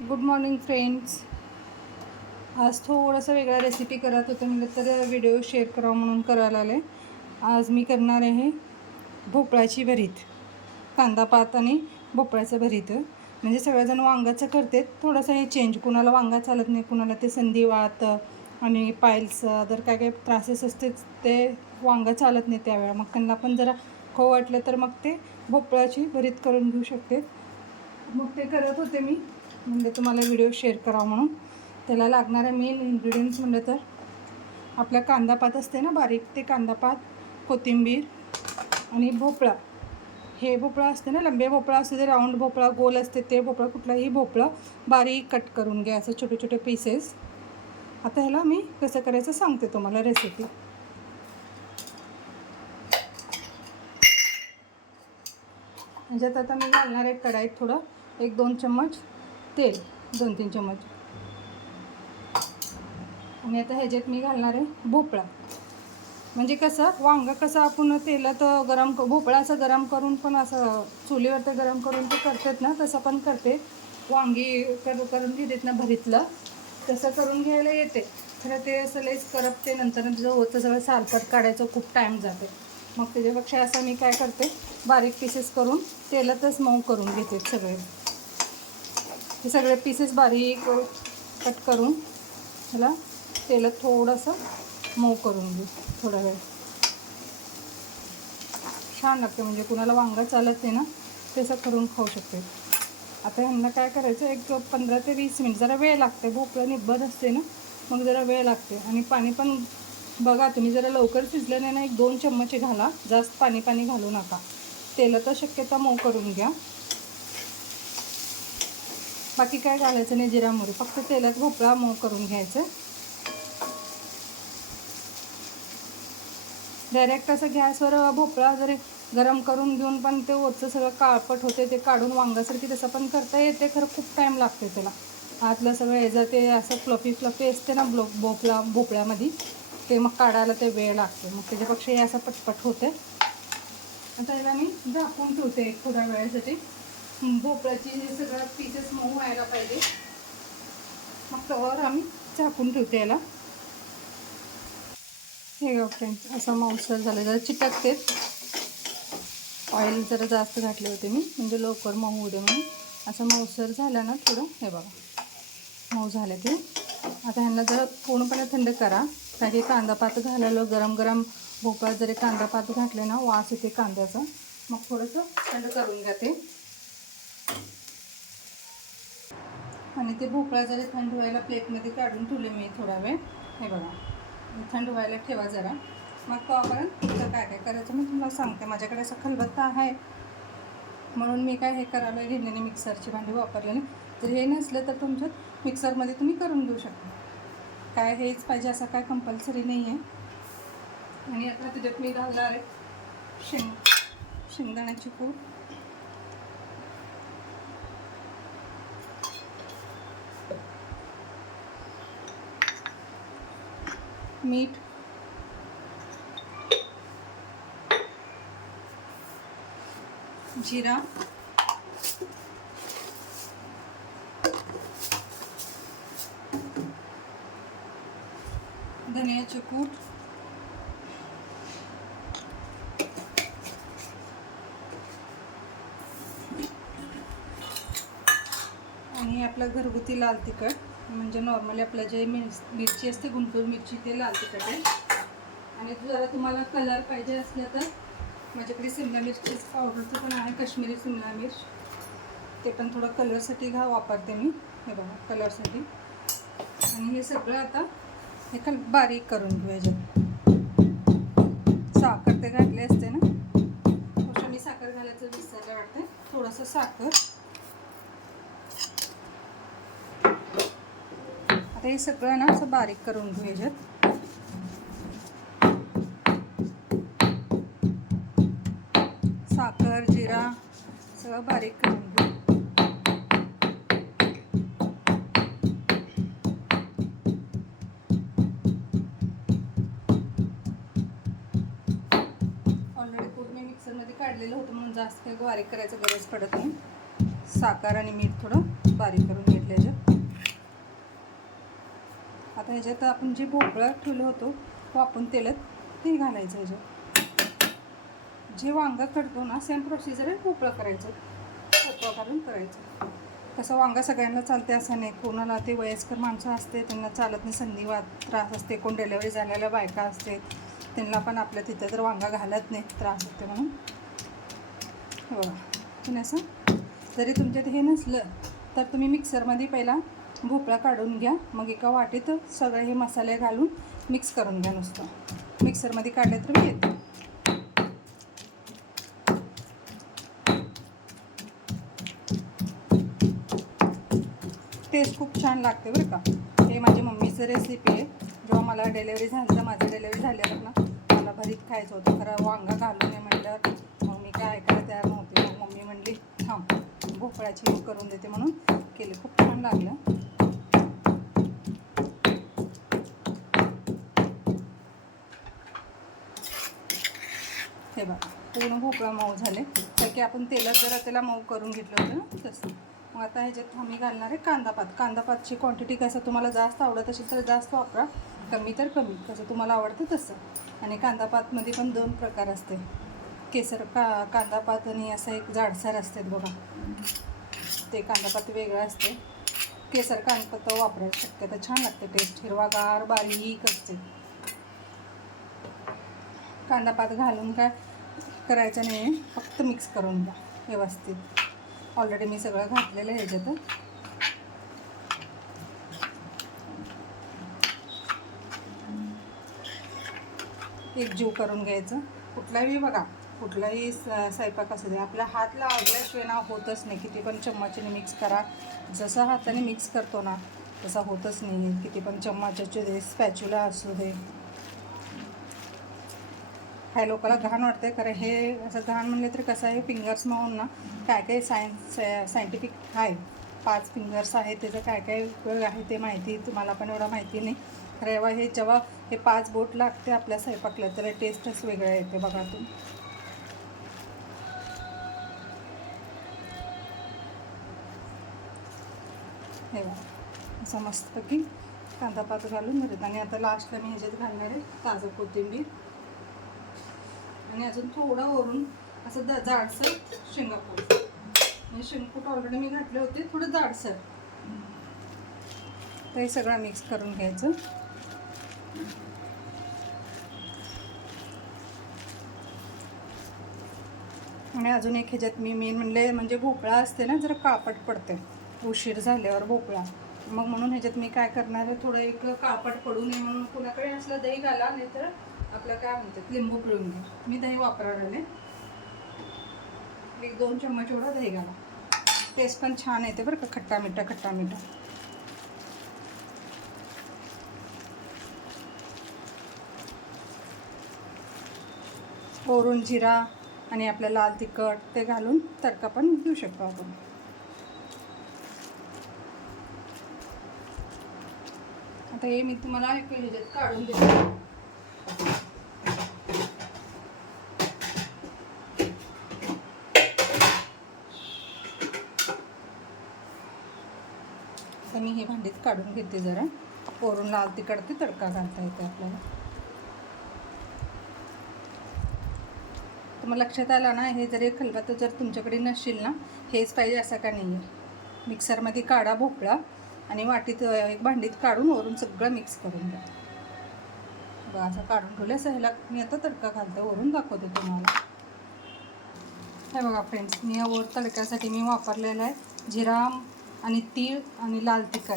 Good morning friends. आज थोडंसं वेगळा रेसिपी करत होते म्हणजे तर व्हिडिओ शेअर करावं म्हणून करायला आले. आज मी करणार आहे भोपळ्याची भरीत, कांदा पात आणि भोपळ्याचं भरीत. म्हणजे सगळेजण वांगाचं करतात, थोडंसं हे चेंज. कुणाला वांगा चालत नाही, कुणाला ते संधिवात आणि पायल्स जर काय काय त्रासेस असते ते वांगा चालत नाही त्यावेळेला, मग त्यांना पण जरा खाऊ वाटलं तर मग ते भोपळ्याची भरीत करून घेऊ शकते. मग ते करत होते मी, म्हणजे तुम्हाला व्हिडिओ शेअर करावा म्हणून. त्याला लागणारे मेन इन्ग्रेडियंट्स म्हणलं तर आपला कांदा पात असते ना बारीक, ते कांदा पात, कोथिंबीर आणि भोपळा. हे भोपळा असते ना, लंबे भोपळा असते, ते राऊंड भोपळा, गोल असते ते भोपळा, कुठलाही भोपळा बारीक कट करून घ्या, असं छोटे छोटे पीसेस. आता ह्याला मी कसं करायचं सांगते तुम्हाला रेसिपी. ह्याच्यात आता मी घालणार आहे कढाईत थोडं 1-2 चम्मच तेल, 2-3 चम्मच. आणि आता ह्याच्यात मी घालणार आहे भोपळा. म्हणजे कसं वांगा कसं आपण तेलात गरम, भोपळा असं गरम करून पण असं चुलीवर ते गरम करून ते करतात ना, तसं पण करते. वांगी करून घेतात ना भरीतलं, तसं करून घ्यायला येते. खरं ते असं लईच करपते, नंतर जो होतं सगळं सालपट काढायचं खूप टाईम जाते. मग त्याच्यापेक्षा असं मी काय करते, बारीक पीसेस करून तेलातच मऊ करून घेते सगळे. हे सगळे पीसेस बारीक कट करून ह्याला तेलात थोडंसं मऊ करून घेऊ थोडा वेळ. छान लागते, म्हणजे कुणाला वांगा चालत नाही ना, तसं करून खाऊ शकते. आता ह्यांना काय करायचं, एक 15 ते 20 मिनिट, जरा वेळ लागते, भोपळा निब्बर असते ना, मग जरा वेळ लागते. आणि पाणी पण बघा तुम्ही, जरा लवकर शिजलं नाही ना 1-2 चम्मच घाला, जास्त पाणी घालू नका. तेलात शक्यता मऊ करून घ्या. बाकी काय घालायचं नाही, जिरा मोहरी, फक्त तेलात भोपळा मऊ करून घ्यायचं. डायरेक्ट असं गॅसवर भोपळा जरी गरम करून घेऊन पण ते वरचं सगळं काळपट होते, ते काढून वांगासारखी तसं पण करता येते, खरं खूप टाईम लागते त्याला. आतलं सगळं ह्याचं ते असं फ्लफी असते ना भोपळ्यामध्ये, ते मग काढायला ते वेळ लागते. मग त्याच्यापेक्षा हे असं पटपट होते. आता याला मी झाकून ठेवते थोड्या वेळासाठी, भोपळ्याची सगळं पीसेस मऊ व्हायला पाहिजे. मग तवर आम्ही झाकून ठेवते याला. हे बघा फ्रेंड्स, असं मऊसर झालं, जरा चिटकते. ऑइल जरा जास्त घातले होते मी, म्हणजे लवकर मऊ होऊ दे म्हणून. असं मऊसर झालं ना थोडं, हे बघा मऊ झालं ते. आता ह्यांना जरा पूर्णपणे थंड करा, काही कांदा पात घालायला गरम गरम भोपळा जरी कांदा पात घातले ना, वास येते कांद्याचा. मग थोडंसं थंड करून घ्या ते. आणि ते भोपळा जरी थंड व्हायला प्लेटमध्ये काढून ठेवले मी थोडा वेळ. हे बघा, थंड व्हायला ठेवा जरा. मग तोपर्यंत काय काय करायचं मी तुम्हाला सांगते. माझ्याकडे असं खलबत्ता आहे म्हणून मी काय हे करायला घेतलेली, मिक्सरची भांडी वापरलेली. जर हे नसलं तर तुमच्या मिक्सरमध्ये तुम्ही करून घेऊ शकता. काय हेच पाहिजे असं काय कंपल्सरी नाही आहे. आणि आता त्याच्यात मी घालणार आहे शेंगदाण्याची कूट, मीठ, जिरा, धनियाची कूट, आणि आपलं घरगुती लाल तिखट, म्हणजे नॉर्मली आपलं जे मिरची असते गुंटूर मिरची, ते लाल तिखट आहे. आणि जरा तुम्हाला कलर पाहिजे असलं तर माझ्याकडे शिमला मिरची पावडरचं पण आहे, काश्मीरी शिमला मिर्च, ते पण थोडं कलरसाठी वापरते मी. हे बघा कलरसाठी. आणि हे सगळं आता हे बारीक करून घेऊया. साखर ते घातले असते ना, थोडंसं मी साखर घालायचं विसरले वाटते, थोडंसं साखर. आता हे सगळं ना असं बारीक करून घेऊया. साखर, जिरा सगळं बारीक करून घेऊ. ऑलरेडी कूट मी मिक्सरमध्ये काढलेलं होतं म्हणून जास्त काही बारीक करायचं गरज पडत नाही. साखर आणि मीठ थोडं बारीक करून घेतलं ह्याच्यात. आता ह्याच्यात आपण जे भोपळा ठेवलं होतो तो आपण तेलात ते घालायचं. ह्याच्यात जे वांगा करतो ना सेम प्रोसिजर आहे भोपळा करायचं, भोपळा काढून करायचं. तसं वांगा सगळ्यांना चालते असं नाही. कोणाला ते वयस्कर माणसं असते त्यांना चालत नाही, संधिवात त्रास असते, कोण डिलेवरी झालेल्या बायका असते त्यांना पण आपल्या तिथं तर वांगा घालत नाही, त्रास होते म्हणून. हो पण असं जरी तुमच्यात हे नसलं तर तुम्ही मिक्सरमध्ये पहिला भोपळा काढून घ्या, मग एका वाटीत सगळे हे मसाले घालून मिक्स करून घ्या. नुसतं मिक्सरमध्ये काढले तर मी येते. टेस्ट खूप छान लागते बरं का. हे माझी मम्मीचं रेसिपी आहे. जेव्हा मला डिलेवरी झाली तर माझं डिलेवरी झाल्यावर ना मला भरीत खायचं होतं, खरं वांगा घालून आहे म्हटल्यावर मग मी काय ऐकायला तयार नव्हते. मग मम्मी म्हणली थांब भोपळ्याची करून देते म्हणून केले. खूप छान लागलं. हे बघा पूर्ण भोपळा मऊ झाले, तर की आपण तेलात जरा त्याला मऊ करून घेतलं होतं ना तसं. मग आता ह्याच्यात आम्ही घालणार आहे कांदापात. कांदापातची क्वांटिटी कसं तुम्हाला जास्त आवडत असेल तर जास्त वापरा, कमी तर कमी, कसं तुम्हाला आवडतं तसं. आणि कांदापातमध्ये पण 2 प्रकार असते, केसर कांदापात आणि असं एक जाडसर असते बघा, ते कांदापात वेगळं असते. केसर कांदापात वापरायला शक्यता छान लागते, टेस्ट हिरवागार बारीक असते. कांदापात घालून काय करायचं नाही, फक्त मिक्स करून घ्या व्यवस्थित. ऑलरेडी मी सगळं घातलेलं आहे ह्याच्यात. एकजीव करून घ्यायचं. कुठलाही बघा कुठलाही स्वयंपाक असू दे, आपला हात लावल्याशिवाय ना होतच नाही. किती पण चम्मचीने मिक्स करा, जसं हाताने मिक्स करतो ना तसा होतच नाही. किती पण चम्मचाचे दे, स्पॅच्युला असू दे. काही लोकांना घाण वाटते, खरं हे असं घाण म्हणले तर कसं आहे, फिंगर्स म्हणून ना काय काय सायंटिफिक आहे. 5 फिंगर्स आहेत, त्याचं काय काय उपयोग आहे ते माहिती, तुम्हाला पण एवढं माहिती नाही. खरं जेव्हा हे 5 बोट लागते आपल्या स्वयंपाकला त्याला टेस्टच वेगळं येते बघा. तुम्ही हे बघा असं मस्तपैकी कांदापात घालून घेतात. आणि आता लास्टला मी ह्याच्यात घालणार आहे ताजं कोथिंबीर आणि अजून थोडं वरून असं जाडसर शेंगापूट. म्हणजे शेंगपूट ऑलरेडी मी घातले होते, थोडं जाडसर. तर हे सगळं मिक्स करून घ्यायचं. आणि अजून एक ह्याच्यात मी मेन म्हणजे भोपळा असते ना जरा काळपट पडते उशीर झाल्यावर भोपळा, मग म्हणून ह्याच्यात मी काय करणार आहे, थोडं एक काळपट पडू नये म्हणून कुणाकडे असलं दही घाला, नाही तर आपलं काय म्हणतात लिंबू पिळून घ्या. मी दही वापरायला आले, 1-2 चम्मच एवढा दही घाला. टेस्ट पण छान येते बरं का, खट्टा मिठा खट्टा मिठा. वरून जिरा आणि आपलं लाल तिखट ते घालून तडका पण देऊ शकतो आपण. आता हे मी तुम्हाला एक ह्याच्यात काढून देते. तर मी हे भांडीत काढून घेते जरा. वरून लाल तिखट ते तडका घालता येते आपल्याला. तुम्हाला लक्षात आलं ना, हे जरी खलबत्ता जर तुमच्याकडे नसेल ना, हेच पाहिजे असं का नाही आहे. मिक्सरमध्ये काढा भोपळा आणि वाटीत एक भांडीत काढून वरून सगळं मिक्स करून घ्या. बघा असं काढून ठेवलं. असं ह्याला मी आता तडका घालते, वरून दाखवते तुम्हाला. हे बघा फ्रेंड्स, मी वर तडक्यासाठी मी वापरलेलं आहे जिरा आणि तीळ आणि लाल तिखट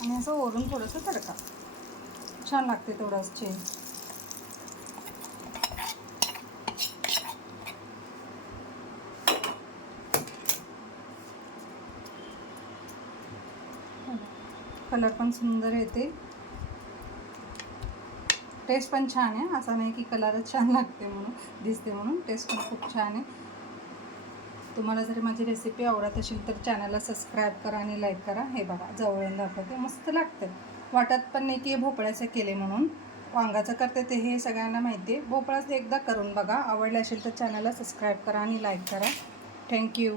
आणि असं वरून थोडंसं तडका. छान लागते तेवढंच चेंज. कलर पण सुंदर येते, टेस्ट पण छान आहे. असं नाही की कलरच छान लागते म्हणून दिसते म्हणून, टेस्ट पण खूप छान आहे. तुम्हाला जर माझी रेसिपी आवडत असेल तर चॅनलला सबस्क्राईब करा आणि लाईक करा. हे बघा जवळून दाखवते, मस्त लागतं. वाटत पण नाही की भोपळ्याचं केले म्हणून. वांगाचं करते ते हे सगळ्यांना माहिती आहे. भोपळाचं एकदा करून बघा, आवडलं असेल तर चॅनलला सबस्क्राईब करा आणि लाईक करा. थँक्यू.